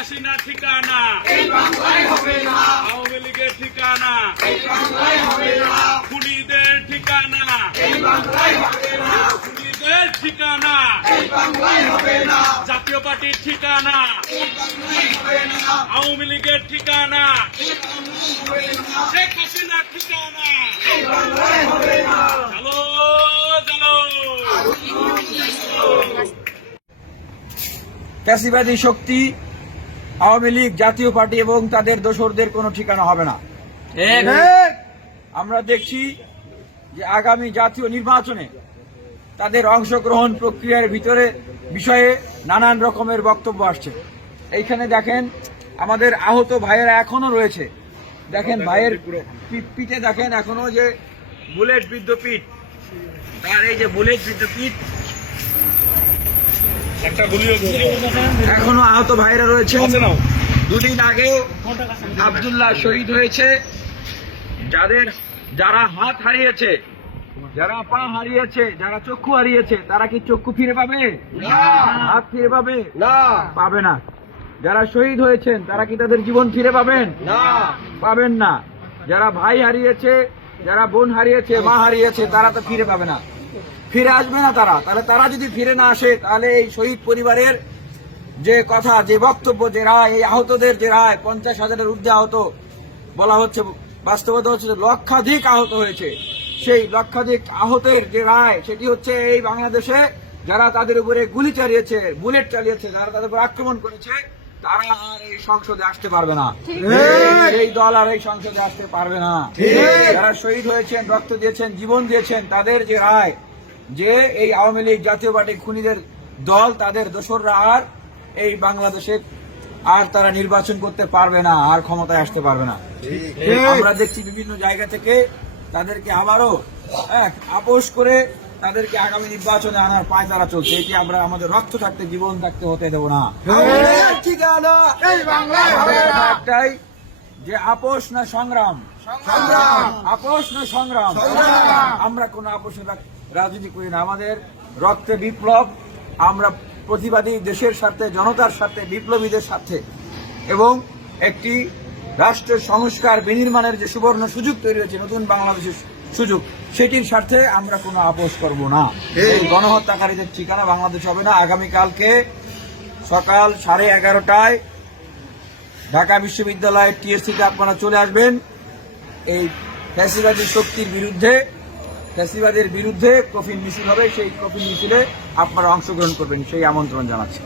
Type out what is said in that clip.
হাসিনা ঠিকানা এই বাংলায় হবে না, আওয়ামী লীগের ঠিকানা এই বাংলায় হবে না, খুনিদের ঠিকানা এই বাংলায় হবে না, খুনিদের ঠিকানা এই বাংলায় হবে না, জাতীয় পার্টির ঠিকানা এই বাংলায় হবে না, আওয়ামী লীগের ঠিকানা এই বাংলায় হবে না, শেখ হাসিনার ঠিকানা এই বাংলায় হবে না। চলো চলো ফ্যাসিবাদী শক্তি আওয়ামী লীগ, জাতীয় পার্টি এবং তাদের দোসরদের কোনো ঠিকানা হবে না। আমরা দেখছি যে আগামী জাতীয় নির্বাচনে তাদের অংশগ্রহণ প্রক্রিয়ার ভিতরে বিষয়ে নানান রকমের বক্তব্য আসছে। এইখানে দেখেন আমাদের আহত ভাইয়েরা এখনো রয়েছে। দেখেন ভাইয়ের পিঠে দেখেন এখনো যে বুলেট বিদ্ধ পিঠ, তার এই যে বুলেট বিদ্ধ পিঠ, একটা গুলিও এখনো আহত ভাইরা রয়েছে। আছে না দুদিন আগে আব্দুল্লাহ শহীদ হয়েছে। যারা হাত হারিয়েছে, যারা পা হারিয়েছে, যারা চক্ষু হারিয়েছে, তারা কি চক্ষু ফিরে পাবে? হাত ফিরে পাবে? পাবে না। যারা শহীদ হয়েছেন তারা কি তাদের জীবন ফিরে পাবেন? পাবেন না। যারা ভাই হারিয়েছে, যারা বোন হারিয়েছে, মা হারিয়েছে, তারা তো ফিরে পাবে না, ফিরে আসবে না তারা। তাহলে তারা যদি ফিরে না আসে, তাহলে এই শহীদ পরিবারের যে কথা, যে বক্তব্য, যে রায়, এই আহতদের যে রায়, 50,000-এর ঊর্ধ্বে আহত বলা হচ্ছে, বাস্তবতা হচ্ছে লক্ষাধিক আহত হয়েছে। সেই লক্ষাধিক আহতের যে রায়, সেটি হচ্ছে এই বাংলাদেশে যারা তাদের উপরে গুলি চালিয়েছে, বুলেট চালিয়েছে, যারা তাদের উপর আক্রমণ করেছে, তারা আর এই সংসদে আসতে পারবে না। এই দল আর এই সংসদে আসতে পারবে না। যারা শহীদ হয়েছেন, রক্ত দিয়েছেন, জীবন দিয়েছেন, তাদের যে রায়, যে এই আওয়ামী লীগ, জাতীয় পার্টি, খুনিদের দল, তাদের দোসররা আর এই বাংলাদেশে আর তারা নির্বাচন করতে পারবে না, আর ক্ষমতায় আসতে পারবে না। আমরা দেখছি বিভিন্ন জায়গা থেকে তাদেরকে আবারও আপোষ করে তাদেরকে আগামী নির্বাচনে আনার পায়তারা চলছে। এটি আমরা আমাদের রক্ত থাকতে, জীবন থাকতে হতে দেব না। একটাই যে আপোষ না সংগ্রাম, আপোষ না সংগ্রাম। আমরা কোন আপোষের রাজনীতি করি না। আমাদের রক্তে বিপ্লব। আমরা প্রতিবাদী, দেশের স্বার্থে, জনতার স্বার্থে, বিপ্লবীদের স্বার্থে এবং একটি রাষ্ট্রের সংস্কার বিনির্মাণের যে সুবর্ণ সুযোগ তৈরি হয়েছে, নতুন বাংলাদেশের সুযোগ, সেটির স্বার্থে আমরা কোনো আপোষ করব না। এই গণহত্যাকারীদের ঠিকানা বাংলাদেশ হবে না। আগামীকালকে সকাল 11:30টায় ঢাকা বিশ্ববিদ্যালয়ের টিএসসিতে আপনারা চলে আসবেন। এই ফ্যাসিবাদী শক্তির বিরুদ্ধে, ফ্যাসিবাদের বিরুদ্ধে কফিন মিছিল হবে। সেই কফিন মিছিলে আপনারা অংশগ্রহণ করবেন, সেই আমন্ত্রণ জানাচ্ছি।